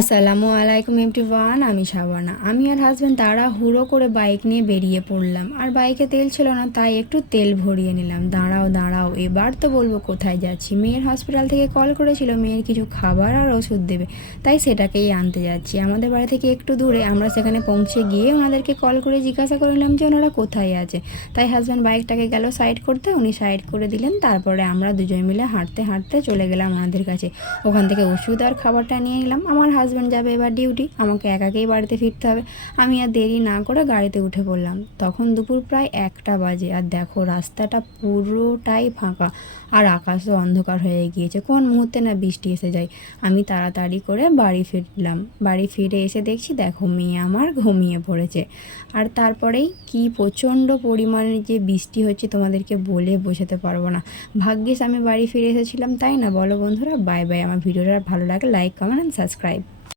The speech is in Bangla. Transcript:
আসসালামু আলাইকুম এভরিওয়ান আমি শাবানা আমি আর হাজব্যান্ড হুড়ো করে বাইক নিয়ে বেরিয়ে পড়লাম। আর বাইকে তেল ছিল না, তাই একটু তেল ভরিয়ে নিলাম। দাঁড়াও দাঁড়াও, এবার তো বলব কোথায় যাচ্ছি। মেয়ের হসপিটাল থেকে কল করেছিল, মেয়ের কিছু খাবার আর ওষুধ দেবে। তাই সেটাকেই আনতে যাচ্ছি। আমাদের বাড়ি থেকে একটু দূরে, আমরা সেখানে পৌঁছে গিয়ে ওনাদেরকে কল করে জিজ্ঞাসা করলাম যে ওনারা কোথায় আছে। তাই হাজব্যান্ড বাইকটাকে গেল সাইড করতে, উনি সাইড করে দিলেন। তারপরে আমরা দুজন মিলে হাঁটতে হাঁটতে চলে গেলাম ওনাদের কাছে। ওখান থেকে ওষুধ আর খাবারটা নিয়ে গেলাম আমার হাজব্যান্ড যাবে এবার ডিউটি আমাকে একাকেই বাড়িতে ফিরতে হবে। আমি আর দেরি না করে গাড়িতে উঠে পড়লাম। তখন দুপুর প্রায় একটা বাজে। আর দেখো, রাস্তাটা পুরোটাই ফাঁকা। আর আকাশও অন্ধকার হয়ে গিয়েছে। কোন মুহূর্তে না বৃষ্টি এসে যায়। আমি তাড়াতাড়ি করে বাড়ি ফিরলাম। বাড়ি ফিরে এসে দেখছি, দেখো, মেয়ে আমার ঘুমিয়ে পড়েছে। আর তারপরেই কি প্রচণ্ড পরিমাণে যে বৃষ্টি হচ্ছে তোমাদেরকে বলে বোঝাতে পারব না। ভাগ্যিস আমি বাড়ি ফিরে এসেছিলাম, তাই না? বলো বন্ধুরা বাই বাই আমার ভিডিওটা ভালো লাগে লাইক কমেন্ট অ্যান্ড সাবস্ক্রাইব